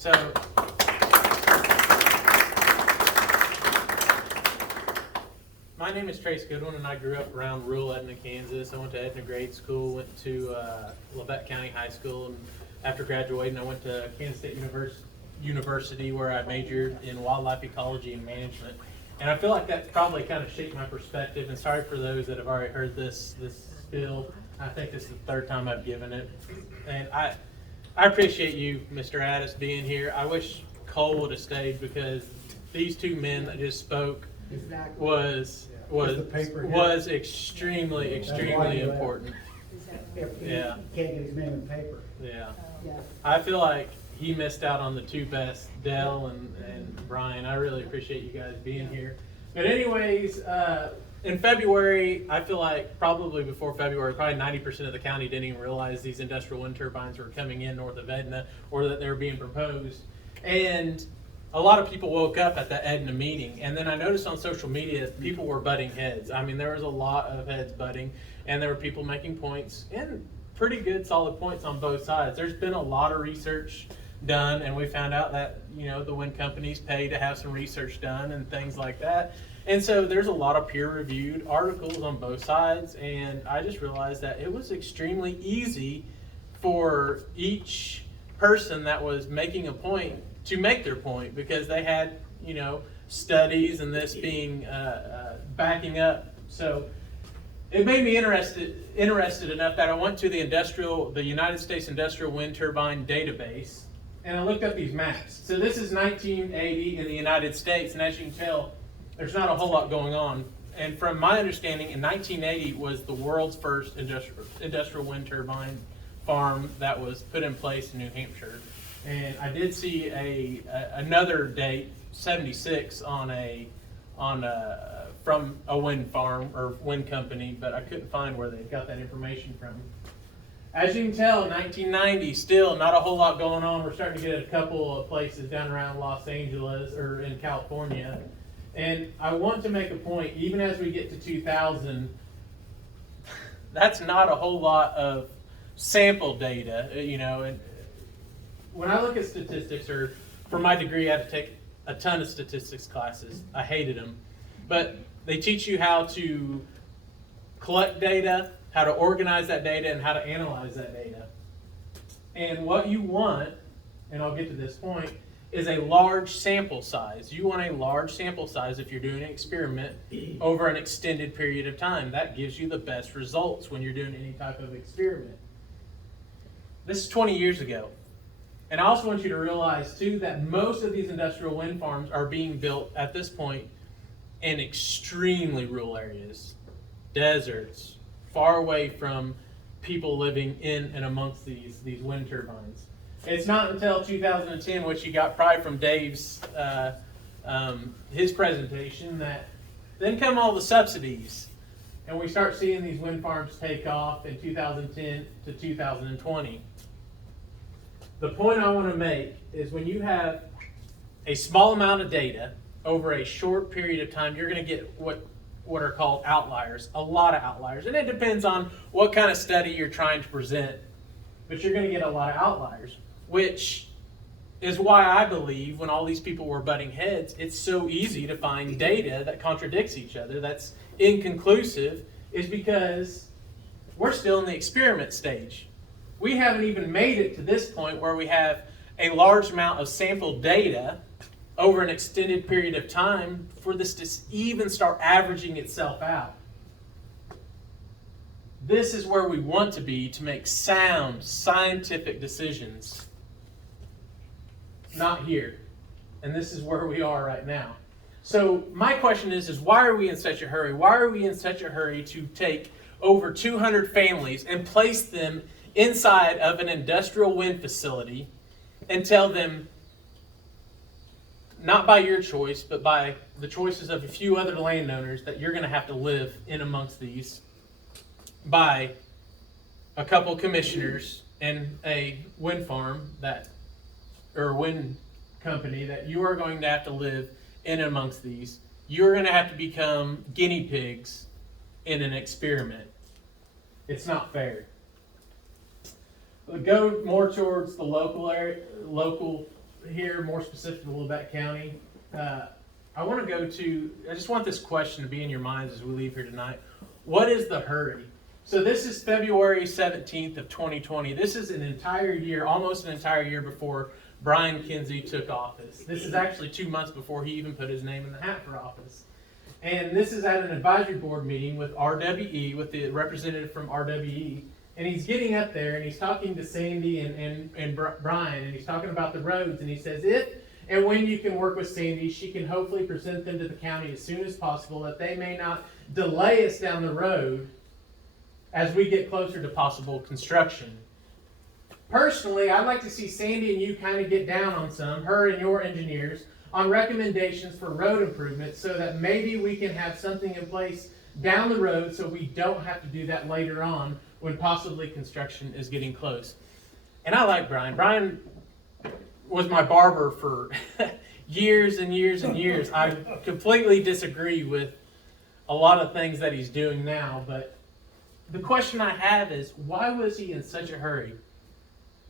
So, my name is Trace Goodwin, and I grew up around rural Edna, Kansas. I went to Edna grade school, went to Labette County High School, and after graduating, I went to Kansas State University, where I majored in wildlife ecology and management. And I feel like that probably kind of shaped my perspective. And sorry for those that have already heard this spiel. I think this is the third time I've given it. And I appreciate you, Mr. Addis, being here. I wish Cole would have stayed, because these two men that just spoke was extremely important. Yeah. Can't get his name in paper. Yeah. I feel like he missed out on the two best, Dell and Brian. I really appreciate you guys being here. But anyways, in February, I feel like probably before February, probably 90% of the county didn't even realize these industrial wind turbines were coming in north of Edna, or that they were being proposed. And a lot of people woke up at the Edna meeting, and then I noticed on social media people were butting heads. I mean, there was a lot of heads butting, and there were people making points, and pretty good solid points on both sides. There's been a lot of research done, and we found out that, you know, the wind companies pay to have some research done and things like that. And so there's a lot of peer-reviewed articles on both sides, and I just realized that it was extremely easy for each person that was making a point to make their point, because they had, you know, studies and this being backing up. So it made me interested enough that I went to the United States Industrial Wind Turbine Database, and I looked up these maps. So this is 1980 in the United States, and as you can tell, there's not a whole lot going on. And from my understanding, in 1980 was the world's first industrial wind turbine farm that was put in place in New Hampshire. And I did see another date, 76, from a wind farm or wind company, but I couldn't find where they got that information from. As you can tell, 1990, still not a whole lot going on. We're starting to get a couple of places down around Los Angeles or in California. And I want to make a point, even as we get to 2000, that's not a whole lot of sample data, you know. And when I look at statistics, or for my degree, I had to take a ton of statistics classes. I hated them. But they teach you how to collect data, how to organize that data, and how to analyze that data. And what you want, and I'll get to this point, is a large sample size. You want a large sample size if you're doing an experiment over an extended period of time. That gives you the best results when you're doing any type of experiment. This is 20 years ago. And I also want you to realize, too, that most of these industrial wind farms are being built at this point in extremely rural areas, deserts, far away from people living in and amongst these wind turbines. It's not until 2010, which you got probably from Dave's his presentation, that then come all the subsidies, and we start seeing these wind farms take off in 2010 to 2020. The point I want to make is, when you have a small amount of data over a short period of time, you're going to get what are called outliers, a lot of outliers. And it depends on what kind of study you're trying to present, but you're going to get a lot of outliers, which is why I believe when all these people were butting heads, it's so easy to find data that contradicts each other, that's inconclusive, is because we're still in the experiment stage. We haven't even made it to this point where we have a large amount of sample data over an extended period of time for this to even start averaging itself out. This is where we want to be to make sound scientific decisions. Not here. And this is where we are right now. So my question is why are we in such a hurry? Why are we in such a hurry to take over 200 families and place them inside of an industrial wind facility and tell them, not by your choice, but by the choices of a few other landowners, that you're going to have to live in amongst these, by a couple commissioners and a wind farm or a wind company, that you are going to have to live in amongst these. You're going to have to become guinea pigs in an experiment. It's not fair. Go more towards the local here, more specific to Willamette County, I want to I just want this question to be in your minds as we leave here tonight. What is the hurry? So this is February 17th of 2020. This is an entire year, almost an entire year before Brian Kinsey took office. This is actually 2 months before he even put his name in the hat for office. And this is at an advisory board meeting with RWE, with the representative from RWE. And he's getting up there and he's talking to Sandy and Brian, and he's talking about the roads. And he says, if and when you can work with Sandy, she can hopefully present them to the county as soon as possible, that they may not delay us down the road as we get closer to possible construction. Personally, I'd like to see Sandy and you kind of get down on her and your engineers, on recommendations for road improvements so that maybe we can have something in place down the road so we don't have to do that later on when possibly construction is getting close. And I like Brian. Brian was my barber for years and years and years. I completely disagree with a lot of things that he's doing now, but the question I have is, why was he in such a hurry?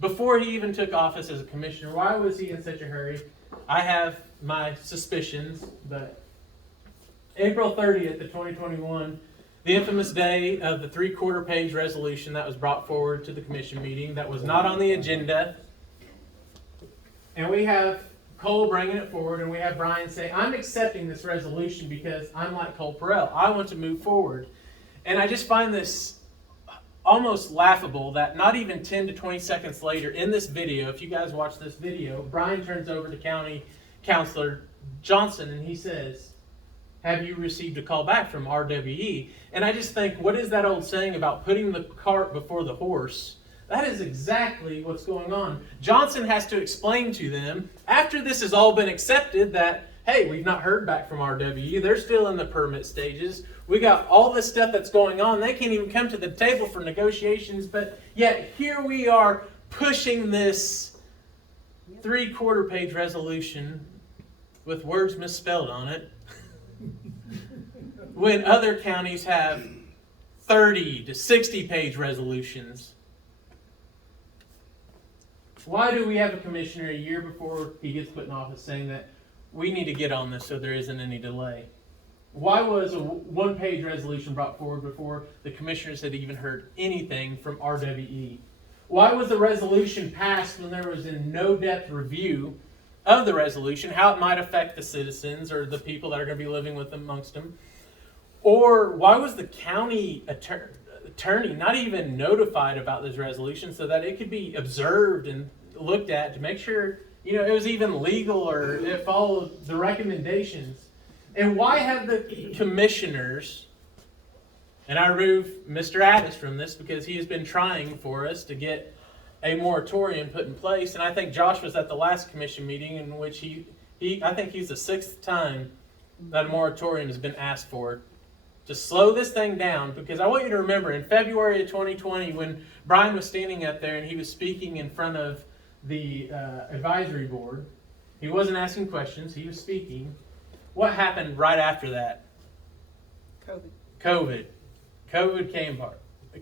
Before he even took office as a commissioner, why was he in such a hurry? I have my suspicions, but April 30th of 2021, the infamous day of the 3/4 page resolution that was brought forward to the commission meeting that was not on the agenda. And we have Cole bringing it forward, and we have Brian say, I'm accepting this resolution because I'm like Cole Perrell. I want to move forward. And I just find this almost laughable that not even 10 to 20 seconds later in this video, if you guys watch this video, Brian turns over to County Councilor Johnson and he says, have you received a call back from RWE? And I just think, what is that old saying about putting the cart before the horse? That is exactly what's going on. Johnson has to explain to them, after this has all been accepted, that, hey, we've not heard back from RWE. They're still in the permit stages. We got all this stuff that's going on. They can't even come to the table for negotiations, but yet here we are pushing this 3/4 page resolution with words misspelled on it when other counties have 30 to 60 page resolutions. Why do we have a commissioner a year before he gets put in office saying that we need to get on this so there isn't any delay? Why was a one-page resolution brought forward before the commissioners had even heard anything from RWE? Why was the resolution passed when there was a no-depth review of the resolution, how it might affect the citizens or the people that are going to be living with amongst them? Or why was the county attorney not even notified about this resolution so that it could be observed and looked at to make sure, it was even legal or it followed the recommendations? And why have the commissioners, and I remove Mr. Addis from this because he has been trying for us to get a moratorium put in place, and I think Josh was at the last commission meeting in which I think he's the 6th time that a moratorium has been asked for to slow this thing down. Because I want you to remember, in February of 2020, when Brian was standing up there and he was speaking in front of the advisory board, he wasn't asking questions, he was speaking. What happened right after that? COVID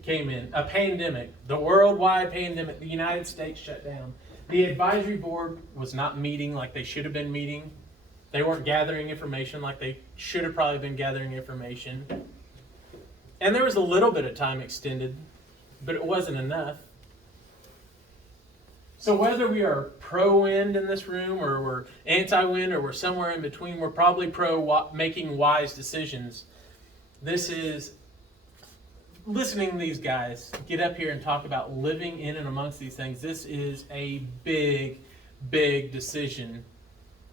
came in. A pandemic. The worldwide pandemic. The United States shut down. The advisory board was not meeting like they should have been meeting. They weren't gathering information like they should have probably been gathering information. And there was a little bit of time extended, but it wasn't enough. So whether we are pro-wind in this room or we're anti-wind or we're somewhere in between, we're probably pro-making wise decisions. This is listening to these guys get up here and talk about living in and amongst these things. This is a big, big decision.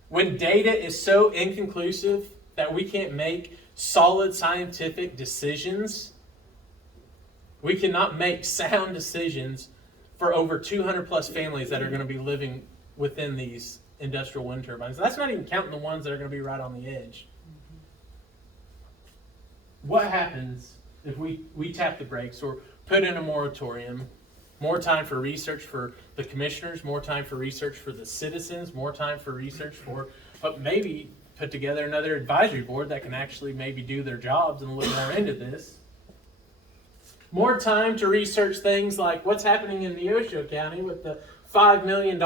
When data is so inconclusive that we can't make solid scientific decisions, we cannot make sound decisions for over 200 plus families that are going to be living within these industrial wind turbines. That's not even counting the ones that are going to be right on the edge. What happens if we tap the brakes or put in a moratorium? More time for research for the commissioners, more time for research for the citizens, more time for research for, but maybe put together another advisory board that can actually maybe do their jobs and look more into this. More time to research things like what's happening in Neosho County with the $5 million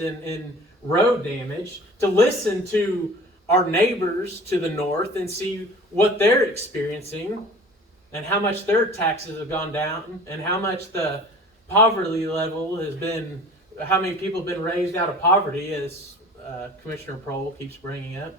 in road damage, to listen to our neighbors to the north and see what they're experiencing and how much their taxes have gone down and how much the poverty level has been, how many people have been raised out of poverty, as Commissioner Prohl keeps bringing up.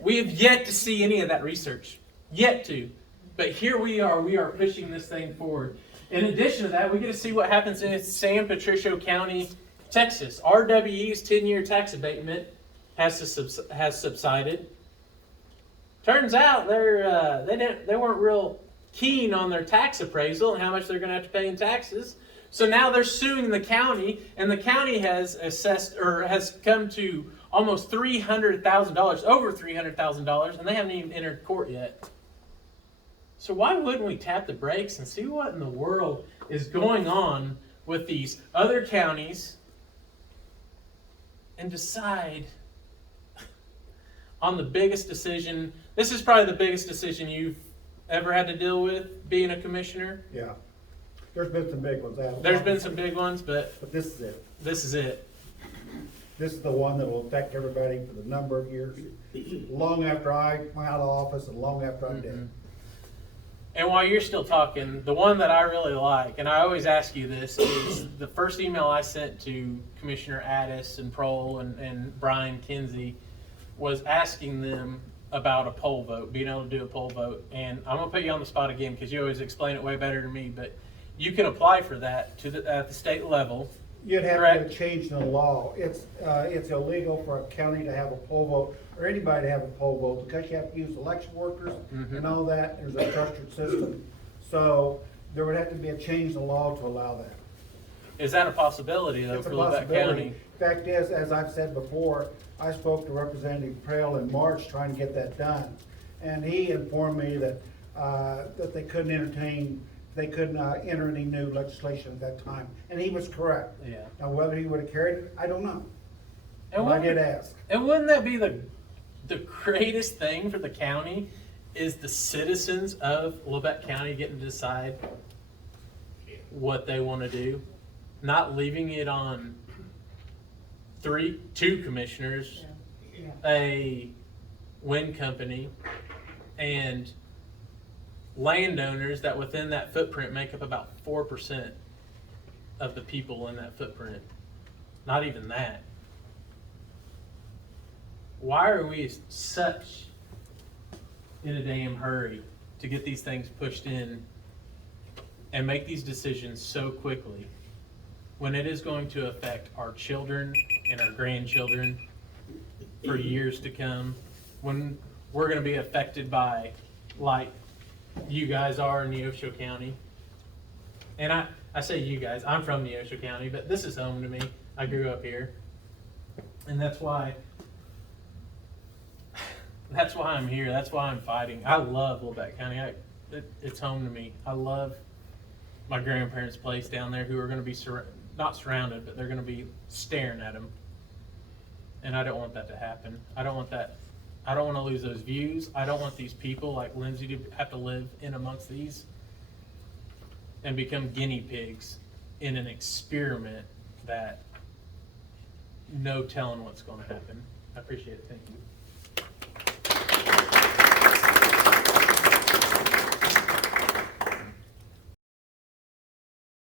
We have yet to see any of that research. Yet to. But here we are pushing this thing forward. In addition to that, we get to see what happens in San Patricio County, Texas. RWE's 10-year tax abatement has subsided. Turns out they weren't real keen on their tax appraisal and how much they're going to have to pay in taxes. So now they're suing the county, and the county has assessed or has come to almost $300,000, over $300,000, and they haven't even entered court yet. So why wouldn't we tap the brakes and see what in the world is going on with these other counties and decide on the biggest decision? This is probably the biggest decision you've ever had to deal with being a commissioner. Yeah. There's been some big ones. There's been some big ones, but this is it. This is it. This is the one that will affect everybody for the number of years, long after I went out of office and long after I'm dead. And while you're still talking, the one that I really like, and I always ask you this, is the first email I sent to Commissioner Addis and Prohl and Brian Kinsey was asking them about a poll vote, being able to do a poll vote. And I'm going to put you on the spot again because you always explain it way better than me, but you can apply for that at the state level. You'd have correct? to change the law. It's illegal for a county to have a poll vote or anybody to have a poll vote because you have to use election workers and all that. There's a structured system. So there would have to be a change in the law to allow that. Is that a possibility though It's a for Lebec possibility. County? Fact is, as I've said before, I spoke to Representative Prohl in March trying to get that done. And he informed me that that they couldn't enter any new legislation at that time. And he was correct. Yeah. Now, whether he would have carried it, I don't know. And Well, I did ask. And wouldn't that be the greatest thing for the county is the citizens of Lebec County getting to decide what they want to do, not leaving it on two commissioners, a wind company, and landowners that within that footprint make up about 4% of the people in that footprint. Not even that. Why are we such in a damn hurry to get these things pushed in and make these decisions so quickly when it is going to affect our children and our grandchildren for years to come, when we're going to be affected by, like you guys are in Neosho County? And I say you guys, I'm from Neosho County, but this is home to me. I grew up here. And that's why I'm here. That's why I'm fighting. I love Lebec County. It's home to me. I love my grandparents' place down there who are going to be not surrounded, but they're going to be staring at them. And I don't want that to happen. I don't want that. I don't want to lose those views. I don't want these people like Lindsay to have to live in amongst these and become guinea pigs in an experiment that no telling what's going to happen. I appreciate it. Thank you.